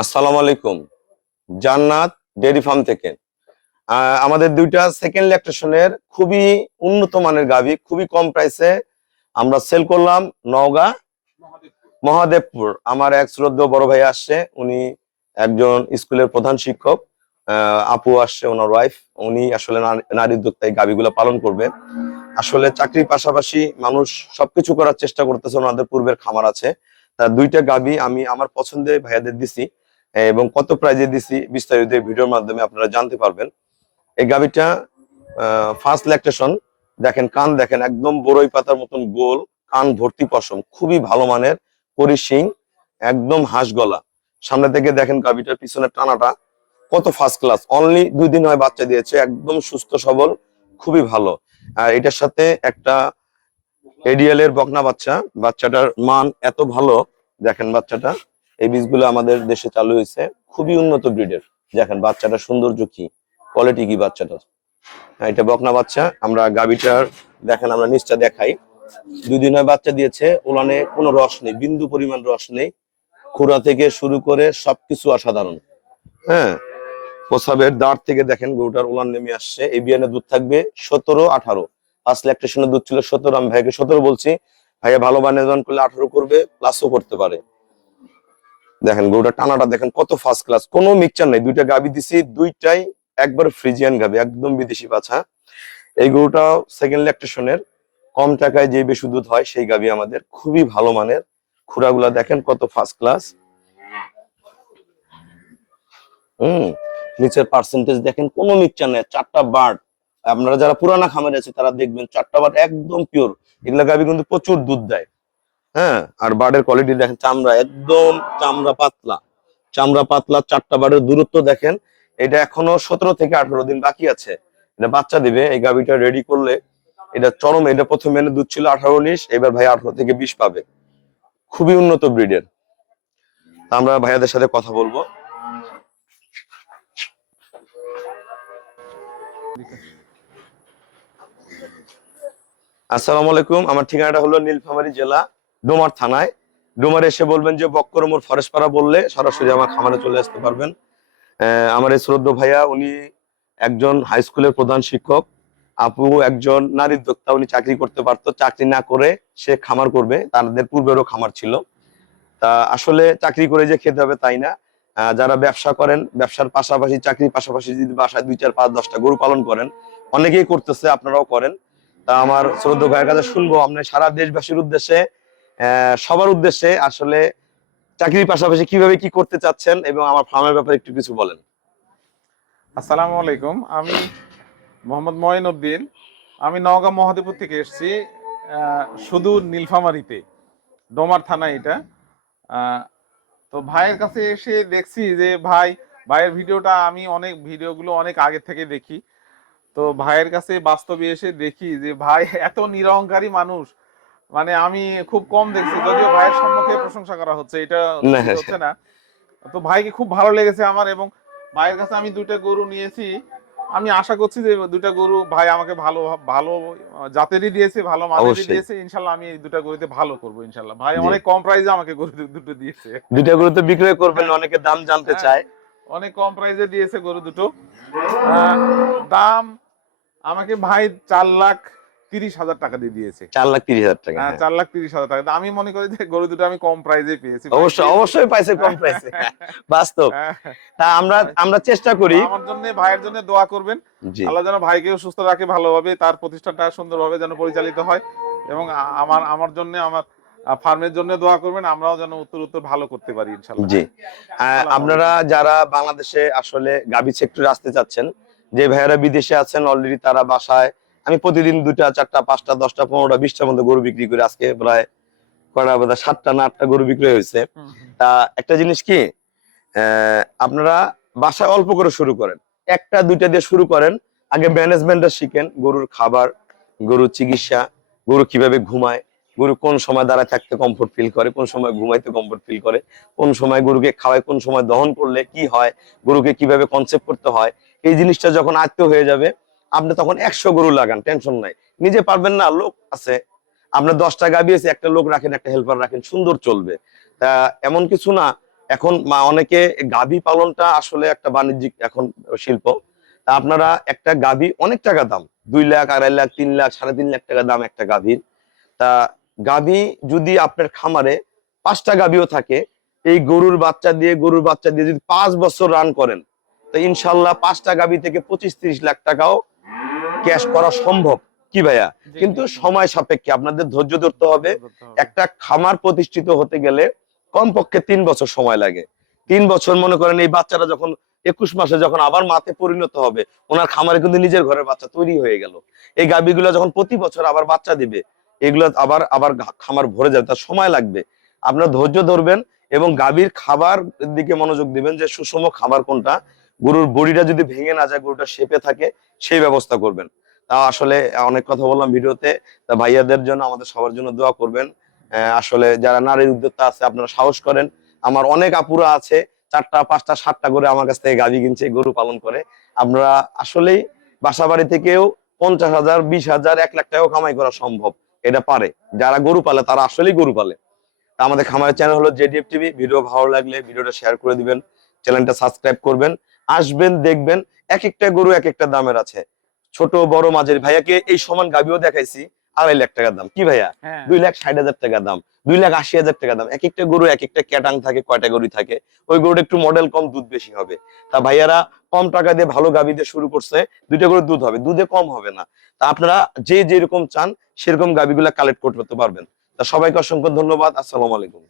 আসসালামু আলাইকুম। জান্নাত ডেইরি ফার্ম থেকে আমাদের দুইটা সেকেন্ড ল্যাকটেশনের খুবই উন্নত মানের গাভী খুবই কম প্রাইসে আমরা সেল করলাম। নওগাঁ মহাদেবপুর আমার এক শ্রদ্ধেয় বড় ভাই আসছে, উনি একজন স্কুলের প্রধান শিক্ষক। আপু আসছে, ওনার ওয়াইফ, উনি আসলে নারী উদ্যোক্তা, এই গাভীগুলো পালন করবে। আসলে চাকরির পাশাপাশি মানুষ সবকিছু করার চেষ্টা করতেছে, ওনাদের পূর্বের খামার আছে। তার দুইটা গাভী আমি আমার পছন্দের ভাইয়াদের দিছি, এবং কত প্রাইজে দিছি বিস্তারিত ভিডিওর মাধ্যমে আপনারা জানতে পারবেন। এই গাভীটা ফার্স্ট ল্যাকটেশন। দেখেন কান, দেখেন একদম বড়ই পাতার মতন গোল, কান ভর্তি পশম, খুবই ভালো মানের পরিশিং, একদম হাঁস গলা। সামনে থেকে দেখেন গাভীটার পিছনের টানাটা কত ফার্স্ট ক্লাস। অনলি 2 দিন হয় বাচ্চা দিয়েছে, একদম সুস্থ সবল, খুবই ভালো। আর এটার সাথে একটা এডিএল এর বকনা বাচ্চা, বাচ্চাটার মান এত ভালো। দেখেন বাচ্চাটা, এই বীজগুলো আমাদের দেশে চালু হয়েছে, খুবই উন্নত ব্রিডের। দেখেন বাচ্চাটা সৌন্দর্য কি, কোয়ালিটি কি বাচ্চাটার। হ্যাঁ, এটা বকনা বাচ্চা। আমরা গাভীটার দেখেন, আমরা নিচটা দেখাই। 2 দিন হয় বাচ্চা দিয়েছে, উলানে কোনো রস নেই, বিন্দু পরিমাণ রস নেই। খুরা থেকে শুরু করে সবকিছু অসাধারণ। হ্যাঁ, প্রসাবের দাঁড় থেকে দেখেন গরুটার উলান নেমে আসছে। এই বিয়ানে দুধ থাকবে 17-18। ফার্স্ট ল্যাকটেশনের দুধ ছিল 17, আমি ভাইকে 17 বলছি। ভাইয়া ভালো বানিয়ে করলে 18 করবে, প্লাসও করতে পারে। দেখেন গরুটা টানাটা দেখেন কত ফার্স্ট ক্লাস, কোনো মিক্সচার নেই। দুইটা গাভী দিছি, দুইটাই একবার ফ্রিজিয়ান গাভী, একদম বিদেশি বাছা। এই গরুটাও সেকেন্ড ল্যাকটেশনের, কম টাকায় যে বেশি দুধ হয় সেই গাভী আমাদের, খুবই ভালো মানের। খুরাগুলা দেখেন কত ফার্স্ট ক্লাস। নিচের পার্সেন্টেজ দেখেন, কোনো মিক্সচার নেই। 4টা বার্ড, আপনারা যারা পুরানা খামারে আছে তারা দেখবেন 4টা বার্ড একদম পিওর। এগুলা গাভী কিন্তু প্রচুর দুধ দেয়। হ্যাঁ, আর বার্ডের কোয়ালিটি দেখেন, চামড়া একদম চামড়া পাতলা, চামড়া পাতলা। 4টা বার্ডের দূরত্ব দেখেন। এটা এখনো 17 থেকে 18 দিন বাকি আছে, এটা বাচ্চা দিবে। এই গাভীটা রেডি করলে এটা চরম। এটা প্রথম মেনে দুধ ছিল 18-19, এবার ভাই 18 থেকে 20 পাবে। খুবই উন্নত ব্রিডের। আমরা ভাইয়াদের সাথে কথা বলবো। আসসালামু আলাইকুম, আমার ঠিকানাটা হলো নীলফামারী জেলা, ডোমার থানায়। ডোমারে এসে বলবেন যে বক্করমোর ফরেশপাড়া, বললে সরাসরি আমার খামারে চলে আসতে পারবেন। আমার এই শ্রদ্ধ ভাইয়া, উনি একজন হাই স্কুলের প্রধান শিক্ষক। আপু একজন নারী উদ্যোক্তা, উনি চাকরি করতে পারতো, চাকরি না করে সে খামার করবে। তাদের পূর্বেরও খামার ছিল। তা আসলে চাকরি করে যে খেতে হবে তাই না। যারা ব্যবসা করেন, ব্যবসার পাশাপাশি চাকরির পাশাপাশি যদি বাসায় 2, 4, 5, 10টা গরু পালন করেন, অনেকেই করতেছে, আপনারাও করেন। তা আমার শ্রদ্ধ ভাইয়ের কাছে শুনবো, আপনি সারা দেশবাসীর উদ্দেশ্যে, সবার উদ্দেশ্যে আসলে চাকরির পাশাপাশি কিভাবে কি করতে চাচ্ছেন, এবং আমার ফার্মের ব্যাপারে একটু কিছু বলেন। আসসালামু আলাইকুম। আমি মোহাম্মদ মঈনুদ্দিন। আমি নওগাঁ মহাদেবপুর থেকে এসেছি, শুধু নীলফামারীতে, ডোমার থানা এটা। তো ভাইয়ের কাছে এসে দেখছি যে ভাইয়ের ভিডিওটা, আমি ভিডিওগুলো অনেক আগে থেকে দেখি। তো ভাইয়ের কাছে বাস্তবে এসে দেখি যে ভাই এত নিরহংকারী মানুষ, মানে আমি খুব কম দেখছি। যদিও ভাইয়ের সম্মুখে প্রশংসা করা হচ্ছে, এটা না, উচিত হ্যাঁ, হচ্ছে না। তো ভাইকে খুব ভালো লেগেছে আমার, এবং ভাইয়ের কাছে আমি 2টা গরু নিয়েছি। আমি আশা করছি যে 2টা গরু ভাই আমাকে ভালো ভালো জাতেরই দিয়েছে, ভালো মানেরই অবশ্যই। দিয়েছে। ইনশাল্লাহ আমি এই 2টা গরুতে ভালো করবো ইনশাল্লাহ। ভাই জি, অনেক কম প্রাইসে আমাকে গরু দুটো দিয়েছে। 2টা গরু তো বিক্রয় করবেন, অনেকে দাম জানতে হ্যাঁ, চায়। অনেক কম প্রাইসে দিয়েছে গরু দুটো। দাম আমাকে ভাই 4,30,000 টাকা দিয়ে দিয়েছে। 4,30,000 টাকা, হ্যাঁ, হ্যাঁ। 4,30,000 টাকা। আমি মনে করি যে গরু দুটো আমি কম প্রাইসে পেয়েছি ভাইকে। অবশ্যই, অবশ্যই পাইছে কম প্রাইসে, বাস্তব। হ্যাঁ, তা আমরা আমরা চেষ্টা করি। আমার জন্য, ভাইয়ের জন্য দোয়া করবেন। জি, আল্লাহ যেন ভাইকেও সুস্থ রাখে, ভালোভাবে তার প্রতিষ্ঠানটা সুন্দরভাবে যেন পরিচালিত হয়। এবং আমার আমার জন্য, আমার ফার্মের জন্য দোয়া করবেন। আমরাও যেন উত্তর উত্তর ভালো করতে পারি ইনশাল্লাহ। জি। আসসালামু আপনারা আলাইকুম। যারা বাংলাদেশে আসলে গাভী সেক্টরে আসতে চাচ্ছেন, যে ভাইয়ারা বিদেশে আছেন অলরেডি, তারা বাসায়, আমি প্রতিদিন 2টা, 4টা, 5টা, 10টা, 15টা, 20টার মধ্যে গরু বিক্রি করে, আজকে প্রায় কয়টা, বোধ হয় 7টা না 8টা গরু বিক্রি হয়েছে। হুম, হুম। তা একটা জিনিস কি, আপনারা বাসায় অল্প করে শুরু করেন, 1টা 2টা দিয়ে শুরু করেন। আগে ম্যানেজমেন্টটা শিখেন, গরুর খাবার, গরুর চিকিৎসা, গরু কিভাবে ঘুমায়, গরু কোন সময় দাঁড়ায় থাকতে কমফোর্ট ফিল করে, কোন সময় ঘুমাইতে কমফোর্ট ফিল করে, কোন সময় গরুকে খাওয়ায়, কোন সময় দহন করলে কি হয়, গরুকে কিভাবে কনসেপ্ট করতে হয়। এই জিনিসটা যখন আয়ত্ত হয়ে যাবে, আপনি তখন 100 গরু লাগান, টেনশন নাই। নিজে পারবেন না, লোক আছে। আপনার 10টা গাভী আছে, একটা লোক রাখেন, একটা হেল্পার রাখেন, সুন্দর চলবে। তা এমন কিছু না এখন অনেকে গাভী পালনটা আসলে একটা বাণিজ্যিক এখন শিল্প। তা আপনারা একটা গাভী অনেক টাকা দাম, 2 লাখ, 2.5 লাখ, 3 লাখ, 3.5 লাখ টাকা দাম একটা গাভীর। তা গাভী যদি আপনার খামারে 5টা গাভীও থাকে, এই গরুর বাচ্চা দিয়ে যদি 5 বছর রান করেন, তো ইনশাল্লাহ 5টা গাভী থেকে 25-30 লাখ টাকাও ক্যাশ করা সম্ভব। কি ভাইয়া? জি, কিন্তু জি, জি। সময় সাপেক্ষে আপনাদের ধৈর্য ধরতে হবে। ধরতে হবে। একটা খামার প্রতিষ্ঠিত হতে গেলে কমপক্ষে 3 বছর সময় লাগে। 3 বছর মনে করেন, এই বাচ্চারা যখন 21 মাসে যখন আবার মাতে পরিণত হবে, ওনার খামারে কিন্তু নিজের ঘরের বাচ্চা তৈরি হয়ে গেল। এই গাভীগুলো যখন প্রতি বছর আবার বাচ্চা দিবে, এগুলো আবার আবার খামার ভরে যাবে, তার সময় লাগবে। আপনারা ধৈর্য ধরবেন এবং গাভীর খাবার দিকে মনোযোগ দিবেন, যে সুষম খাবার কোনটা, গরুর বডিটা যদি ভেঙে না যায়, গরুটা শেপে থাকে, সেই ব্যবস্থা করবেন। তা আসলে অনেক কথা বললাম ভিডিওতে। তা ভাইয়াদের জন্য, আমাদের সবার জন্য দোয়া করবেন। আসলে যারা নারীর উদ্যোক্তা আছে, আপনারা সাহস করেন। আমার অনেক আপুরা আছে, 4টা, 5টা, 7টা করে আমার কাছ থেকে গাভী কিনছে, গরু পালন করে। আপনারা আসলেই বাসা বাড়ি থেকেও 50,000, 20,000, 1 লাখ টাকাও কামাই করা সম্ভব। এটা পারে যারা গরু পালে, তারা আসলেই গরু পালে। তা আমাদের খামারের চ্যানেল হলো জেডিএফ টিভি। ভিডিও ভালো লাগলে ভিডিওটা শেয়ার করে দিবেন, চ্যানেলটা সাবস্ক্রাইব করবেন, আসবেন, দেখবেন। এক একটা গরু এক একটা দামের আছে, ছোট বড় মাঝারি। ভাইয়াকে এই সমান গাভিও দেখাইছি, 2.5 লাখ টাকা দাম। কি ভাইয়া? হ্যাঁ, 2,60,000 টাকা দাম, 2,80,000 টাকা দাম। এক একটা গরু এক একটা ক্যাটাং থাকে, ক্যাটাগরি থাকে। ওই গরুটা একটু মডেল কম, দুধ বেশি হবে। তা ভাইয়ারা কম টাকা দিয়ে ভালো গাভি দিয়ে শুরু করছে, 2টা করে দুধ হবে, দুধে কম হবে না। তা আপনারা যে যেরকম চান সেরকম গাভিগুলা কালেক্ট করতে পারবেন। তা সবাইকে অসংখ্য ধন্যবাদ। আসসালামু আলাইকুম।